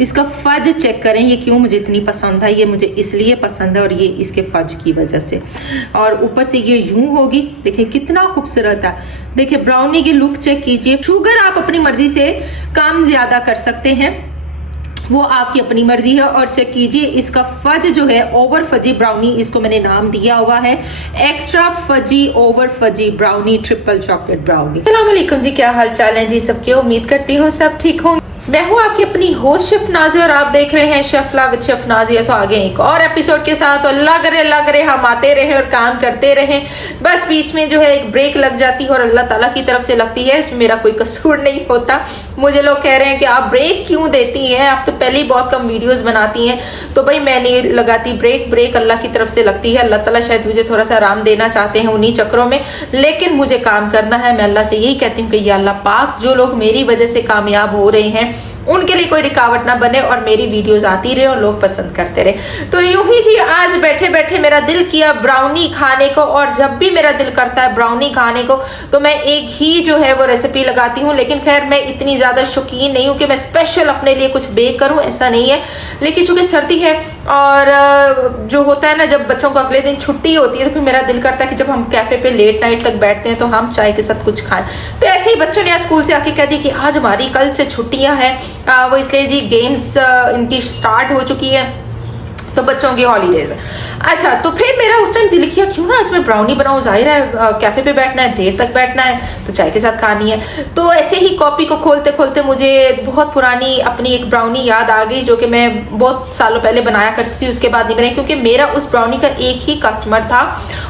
इसका fudge check करें, ये क्यों मुझे इतनी पसंद है। ये मुझे इसलिए पसंद है और ये इसके फज की वजह से। और ऊपर से ये यूं होगी, देखिए कितना खूबसूरत है। देखिए ब्राउनी की लुक चेक कीजिए। शुगर आप अपनी मर्जी से कम ज्यादा कर सकते हैं, वो आपकी अपनी मर्जी है। और चेक कीजिए इसका फज जो है, ओवर फजी ब्राउनी इसको मैंने नाम दिया हुआ है, extra fuzzy over fuzzy brownie, triple chocolate brownie. अस्सलाम वालेकुम जी, क्या हाल चाल है जी सबके। उम्मीद करती हूँ सब ठीक होंगे। मैं हूँ आपकी अपनी होस्ट शेफ नाज़िया और आप देख रहे हैं शेफ ला विद शेफ नाज़िया। तो आगे एक और एपिसोड के साथ, अल्लाह करे हम आते रहें और काम करते रहें। बस बीच में जो है एक ब्रेक लग जाती है और अल्लाह ताला की तरफ से लगती है, इसमें मेरा कोई कसूर नहीं होता। मुझे लोग कह रहे हैं कि आप ब्रेक क्यों देती हैं, आप तो पहले ही बहुत कम वीडियोस बनाती हैं। तो भाई मैं नहीं लगाती ब्रेक अल्लाह की तरफ से लगती है। अल्लाह ताला शायद मुझे थोड़ा सा आराम देना चाहते हैं उन्हीं चक्रों में, लेकिन मुझे काम करना है। मैं अल्लाह से यही कहती हूँ कि या अल्लाह पाक, जो लोग मेरी वजह से कामयाब हो रहे हैं उनके लिए कोई रुकावट ना बने और मेरी वीडियोस आती रहे और लोग पसंद करते रहे। तो यूं ही जी आज बैठे बैठे मेरा दिल किया ब्राउनी खाने को, और जब भी मेरा दिल करता है ब्राउनी खाने को तो मैं एक ही जो है वो रेसिपी लगाती हूँ। लेकिन खैर मैं इतनी ज्यादा शौकीन नहीं हूँ कि मैं स्पेशल अपने लिए कुछ बेक करूँ, ऐसा नहीं है। लेकिन चूंकि सर्दी है और जो होता है ना, जब बच्चों को अगले दिन छुट्टी होती है तो फिर मेरा दिल करता है कि जब हम कैफे पे लेट नाइट तक बैठते हैं तो हम चाय के साथ कुछ खाएं। तो ऐसे ही बच्चों ने आज स्कूल से आके कह दी कि आज हमारी कल से छुट्टियां हैं, वो इसलिए जी गेम्स इनकी स्टार्ट हो चुकी है, तो बच्चों की हॉलीडेज है। अच्छा, तो फिर मेरा उस टाइम दिल किया क्यों ना इसमें ब्राउनी बनाऊं। जाहिर है कैफे पे बैठना है, देर तक बैठना है, तो चाय के साथ खानी है। तो ऐसे ही कॉपी को खोलते खोलते मुझे बहुत पुरानी अपनी एक ब्राउनी याद आ गई, जो कि मैं बहुत सालों पहले बनाया करती थी, उसके बाद नहीं बनाई, क्योंकि मेरा उस ब्राउनी का एक ही कस्टमर था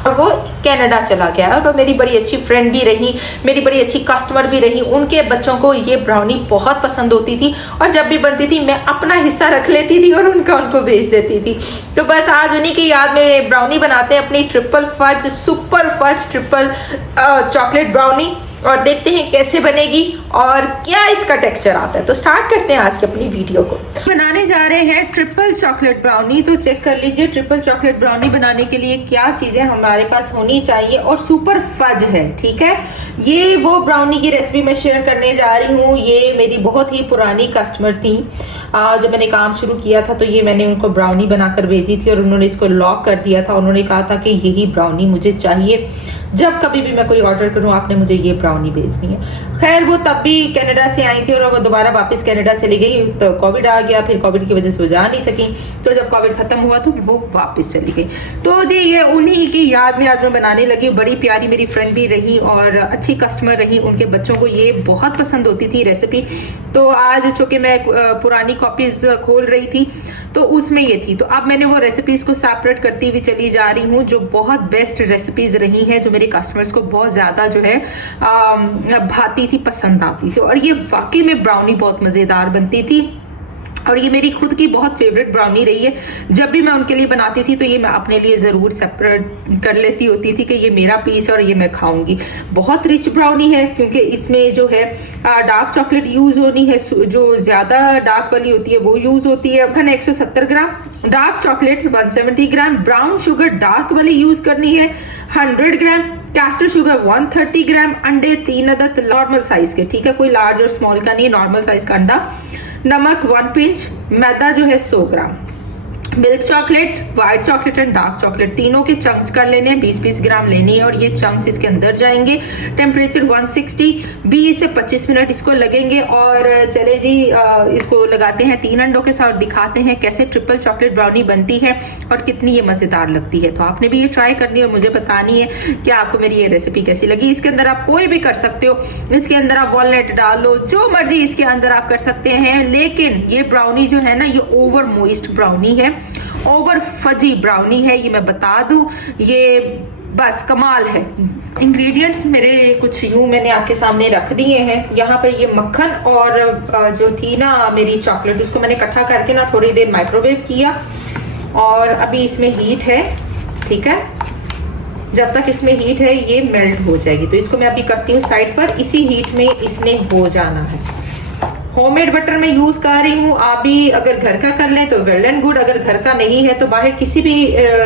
और वो कनाडा चला गया। और मेरी बड़ी अच्छी फ्रेंड भी रही, मेरी बड़ी अच्छी कस्टमर भी रही। उनके बच्चों को ये ब्राउनी बहुत पसंद होती थी और जब भी बनती थी मैं अपना हिस्सा रख लेती थी और उनको भेज देती थी। तो बस आज उन्हीं की याद में ब्राउनी बनाते हैं, अपनी triple fudge super fudge triple chocolate brownie, और देखते हैं कैसे बनेगी और क्या इसका टेक्सचर आता है। तो स्टार्ट करते हैं आज की अपनी वीडियो को। बनाने जा रहे हैं ट्रिपल चॉकलेट ब्राउनी। तो चेक कर लीजिए ट्रिपल चॉकलेट ब्राउनी बनाने के लिए क्या चीजें हमारे पास होनी चाहिए। और सुपर फज है, ठीक है। ये वो ब्राउनी की रेसिपी मैं शेयर करने जा रही हूँ। ये मेरी बहुत ही पुरानी कस्टमर थी। जब मैंने काम शुरू किया था तो ये मैंने उनको ब्राउनी बनाकर भेजी थी और उन्होंने इसको लॉक कर दिया था। उन्होंने कहा था कि यही ब्राउनी मुझे चाहिए, जब कभी भी मैं कोई ऑर्डर करूं आपने मुझे ये ब्राउनी भेजनी है। खैर वो तब भी कनाडा से आई थी और वो दोबारा वापस कनाडा चली गई, तो कोविड आ गया, फिर कोविड की वजह से वो जा नहीं सकी। तो जब कोविड खत्म हुआ तो वो वापस चली गई। तो जी ये उन्हीं की याद में आज मैं बनाने लगी। बड़ी प्यारी मेरी फ्रेंड भी रही और अच्छी कस्टमर रही, उनके बच्चों को ये बहुत पसंद होती थी रेसिपी। तो आज चूंकि मैं पुरानी कॉपीज खोल रही थी तो उसमें ये थी, तो अब मैंने वो रेसिपीज को सेपरेट करती हुई चली जा रही हूँ, जो बहुत बेस्ट रेसिपीज रही हैं, जो मेरे कस्टमर्स को बहुत ज्यादा जो है भाती थी, पसंद आती थी। और ये वाकई में ब्राउनी बहुत मजेदार बनती थी और ये मेरी खुद की बहुत फेवरेट ब्राउनी रही है। जब भी मैं उनके लिए बनाती थी तो ये मैं अपने लिए जरूर सेपरेट कर लेती होती थी कि ये मेरा पीस है और ये मैं खाऊंगी। बहुत रिच ब्राउनी है क्योंकि इसमें जो है डार्क चॉकलेट यूज होनी है, जो ज्यादा डार्क वाली होती है वो यूज होती है। घन 170 gram dark chocolate, 170 gram brown sugar dark वाली यूज करनी है, 100 ग्राम कैस्टर शुगर, 130 ग्राम अंडे 3 अदद नॉर्मल साइज के, ठीक है, कोई लार्ज और स्मॉल का नहीं, नॉर्मल साइज का अंडा, नमक 1 पिंच, मैदा जो है 100 gram, milk chocolate, white chocolate and dark chocolate, तीनों के चंक्स कर लेने हैं, 20-20 ग्राम लेनी है और ये चंक्स इसके अंदर जाएंगे। टेम्परेचर 160, 20 से 25 मिनट इसको लगेंगे। और चले जी इसको लगाते हैं 3 अंडों के साथ, दिखाते हैं कैसे ट्रिपल चॉकलेट ब्राउनी बनती है और कितनी ये मजेदार लगती है। तो आपने भी ये ट्राई करनी है और मुझे बतानी है कि आपको मेरी ये रेसिपी कैसी लगी। इसके अंदर आप कोई भी कर सकते हो, इसके अंदर आप वॉलनट डाल लो, जो मर्जी इसके अंदर आप कर सकते हैं। लेकिन ये ब्राउनी जो है ना, ये ओवर मॉइस्ट ब्राउनी है, ओवर फजी ब्राउनी है, ये मैं बता दूं, ये बस कमाल है। इंग्रेडिएंट्स मेरे कुछ यूं मैंने आपके सामने रख दिए हैं। यहाँ पर ये मक्खन और जो थी ना मेरी चॉकलेट, उसको मैंने इकट्ठा करके ना थोड़ी देर माइक्रोवेव किया और अभी इसमें हीट है, ठीक है। जब तक इसमें हीट है ये मेल्ट हो जाएगी। तो इसको मैं अभी करती हूँ साइड पर, इसी हीट में इसने हो जाना है। होममेड बटर मैं यूज कर रही हूँ। आप भी अगर घर का कर लें तो वेल एंड गुड, अगर घर का नहीं है तो बाहर किसी भी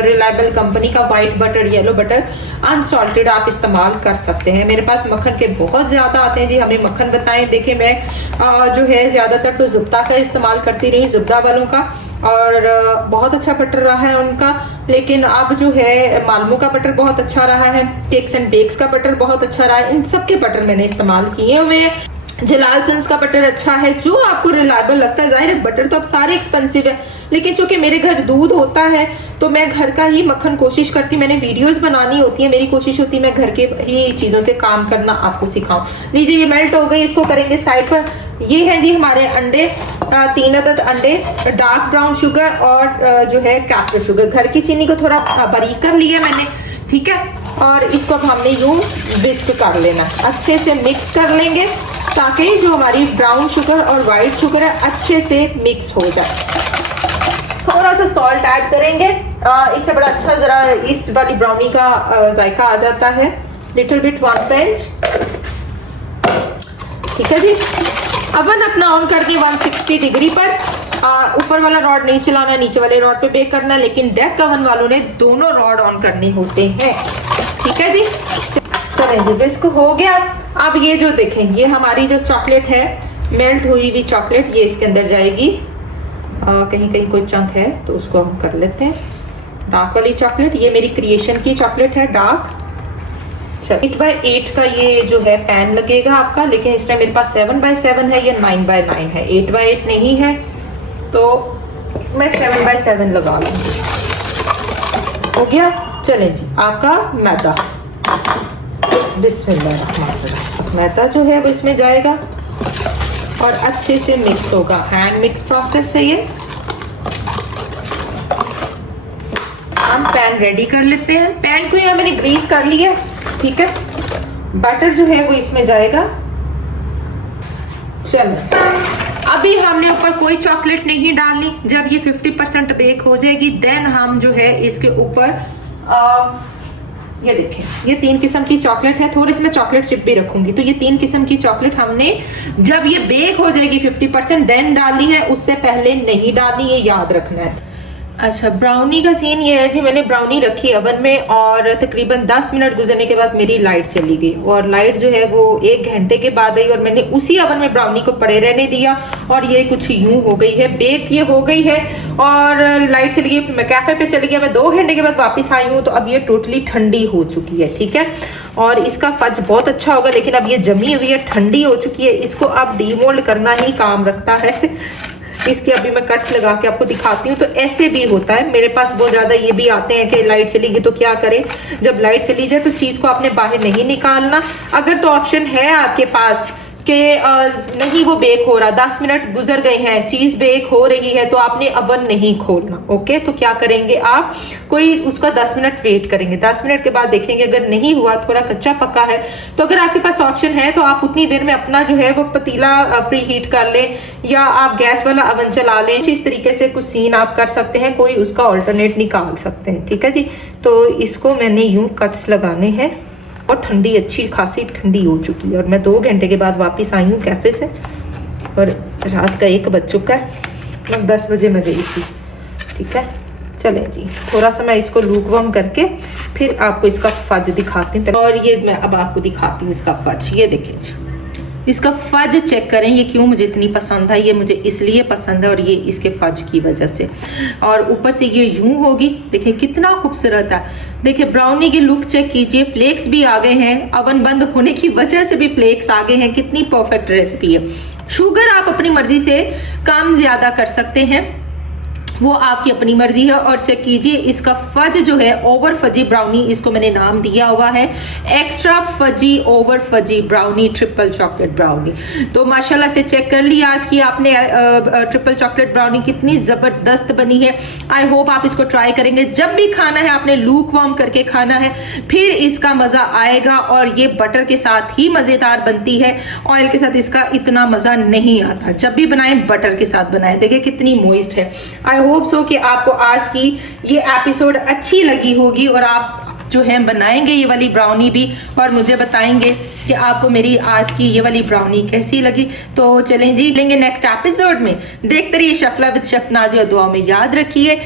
रिलायबल कंपनी का white butter, yellow butter, unsalted आप इस्तेमाल कर सकते हैं। मेरे पास मक्खन के बहुत ज्यादा आते हैं जी, हमें मक्खन बताएं। देखिए मैं जो है ज्यादातर तो जुब्ता का इस्तेमाल करती रही, जुब्दा वालों का, और बहुत अच्छा बटर रहा है उनका। लेकिन अब जो है मालमो का बटर बहुत अच्छा रहा है, केक्स एंड बेक्स का बटर बहुत अच्छा रहा है। इन सब के बटर मैंने इस्तेमाल किए हुए हैं। जलाल सन्स का बटर अच्छा है, जो आपको रिलायबल लगता है। जाहिर है बटर तो अब सारे एक्सपेंसिव है, लेकिन चूंकि मेरे घर दूध होता है तो मैं घर का ही मक्खन कोशिश करती, मैंने वीडियोस बनानी होती है, मेरी कोशिश होती है मैं घर के ही चीजों से काम करना आपको सिखाऊं। लीजिए ये मेल्ट हो गई, इसको करेंगे साइड पर। ये है जी हमारे अंडे, 3 अदद अंडे, डार्क ब्राउन शुगर और जो है कैस्टर शुगर। घर की चीनी को थोड़ा बारीक कर लिया मैंने, ठीक है। और इसको अब हमने यूं विस्क कर लेना, अच्छे से मिक्स कर लेंगे ताकि जो हमारी ब्राउन शुगर और व्हाइट शुगर है अच्छे से मिक्स हो जाए। थोड़ा सा सॉल्ट ऐड करेंगे, इससे बड़ा अच्छा जरा इस वाली ब्राउनी का जायका आ जाता है। लिटिल बिट 1 पिंच, ठीक है जी। अवन अपना ऑन कर दिए 160 डिग्री पर। ऊपर वाला रॉड नहीं चलाना, नीचे वाले रॉड पे बेक करना, लेकिन डेक अवन वालों ने दोनों रॉड ऑन करने होते हैं, ठीक है जी। चलें जी, विस्क हो गया। अब ये जो देखें, ये हमारी जो चॉकलेट है, मेल्ट हुई हुई चॉकलेट, ये इसके अंदर जाएगी। कहीं कहीं कोई चंक है तो उसको हम कर लेते हैं। डार्क वाली चॉकलेट, ये मेरी क्रिएशन की चॉकलेट है डार्क। 8x8 का ये जो है पैन लगेगा आपका, लेकिन इस टाइम मेरे पास 7x7 है, ये 9x9 है, 8x8 नहीं है, तो मैं 7x7 लगा लूंगी। हो गया। चलें जी, आपका मैदा, बिस्मिल्लाह, मैदा जो है वो इसमें जाएगा और अच्छे से मिक्स होगा। हैंड मिक्स प्रोसेस है ये। हम पैन रेडी कर लेते हैं। पैन को यहाँ मैंने ग्रीस कर लिया, ठीक है। बटर जो है वो इसमें जाएगा। चलो, अभी हमने ऊपर कोई चॉकलेट नहीं डालनी। जब ये 50% बेक हो जाएगी देन हम जो है इसके ऊपर ये देखें, ये 3 किस्म की चॉकलेट है। थोड़ी सी मैं चॉकलेट चिप भी रखूंगी। तो ये 3 किस्म की चॉकलेट हमने जब ये बेक हो जाएगी 50% देन डालनी है, उससे पहले नहीं डालनी, ये याद रखना है। अच्छा, ब्राउनी का सीन ये है जी, मैंने ब्राउनी रखी अवन में और तकरीबन 10 मिनट गुजरने के बाद मेरी लाइट चली गई, और लाइट जो है वो 1 घंटे के बाद आई, और मैंने उसी अवन में ब्राउनी को पड़े रहने दिया और ये कुछ यूं हो गई है, बेक ये हो गई है। और लाइट चली गई, मैं कैफे पे चली गया, मैं 2 घंटे के बाद वापस आई हूँ, तो अब ये टोटली ठंडी हो चुकी है, ठीक है। और इसका फज बहुत अच्छा होगा, लेकिन अब ये जमी हुई है, ठंडी हो चुकी है। इसको अब डीमोल्ड करना ही काम रखता है। इसके अभी मैं कट्स लगा के आपको दिखाती हूँ। तो ऐसे भी होता है, मेरे पास बहुत ज्यादा ये भी आते हैं कि लाइट चली गई तो क्या करें। जब लाइट चली जाए तो चीज को आपने बाहर नहीं निकालना। अगर तो ऑप्शन है आपके पास कि नहीं वो बेक हो रहा, 10 मिनट गुजर गए हैं, चीज बेक हो रही है, तो आपने अवन नहीं खोलना, ओके। तो क्या करेंगे आप, कोई उसका 10 मिनट वेट करेंगे, 10 मिनट के बाद देखेंगे अगर नहीं हुआ, थोड़ा कच्चा पक्का है, तो अगर आपके पास ऑप्शन है तो आप उतनी देर में अपना जो है वो पतीला प्री हीट कर लें, या आप गैस वाला अवन चला लें। इस तरीके से कुछ सीन आप कर सकते हैं, कोई उसका ऑल्टरनेट निकाल सकते हैं, ठीक है जी। तो इसको मैंने यूं कट्स लगाने हैं, और ठंडी अच्छी खासी ठंडी हो चुकी है, और मैं 2 घंटे के बाद वापस आई हूँ कैफे से, और रात का 1 बज चुका है, मतलब 10 बजे मैं गई थी, ठीक है। चलें जी, थोड़ा सा मैं इसको लूकवार्म करके फिर आपको इसका फज दिखाती हूँ। और ये मैं अब आपको दिखाती हूँ इसका फज। ये देखिए जी, इसका फज चेक करें, ये क्यों मुझे इतनी पसंद है। ये मुझे इसलिए पसंद है, और ये इसके फज की वजह से। और ऊपर से ये यूं होगी, देखिए कितना खूबसूरत है। देखिए ब्राउनी की लुक चेक कीजिए, फ्लेक्स भी आ गए हैं, अवन बंद होने की वजह से भी फ्लेक्स आ गए हैं। कितनी परफेक्ट रेसिपी है। शुगर आप अपनी मर्जी से कम ज्यादा कर सकते हैं, वो आपकी अपनी मर्जी है। और चेक कीजिए इसका फज जो है, ओवर फजी ब्राउनी इसको मैंने नाम दिया हुआ है, extra fuzzy over fuzzy brownie, triple chocolate brownie. तो माशाल्लाह से चेक कर लिया आज की आपने ट्रिपल चॉकलेट ब्राउनी कितनी जबरदस्त बनी है। आई होप आप इसको ट्राई करेंगे। जब भी खाना है आपने लूक वार्म करके खाना है, फिर इसका मजा आएगा। और ये बटर के साथ ही मजेदार बनती है, ऑयल के साथ इसका इतना मजा नहीं आता। जब भी बनाएं बटर के साथ बनाएं। देखिए कितनी मॉइस्ट है। आई होप सो कि आपको आज की ये एपिसोड अच्छी लगी होगी, और आप जो है बनाएंगे ये वाली ब्राउनी भी, और मुझे बताएंगे कि आपको मेरी आज की ये वाली ब्राउनी कैसी लगी। तो चलें जी, लेंगे नेक्स्ट एपिसोड में। देखते रहिए शफला विद शेफ नाज़िया, दुआ में याद रखिए।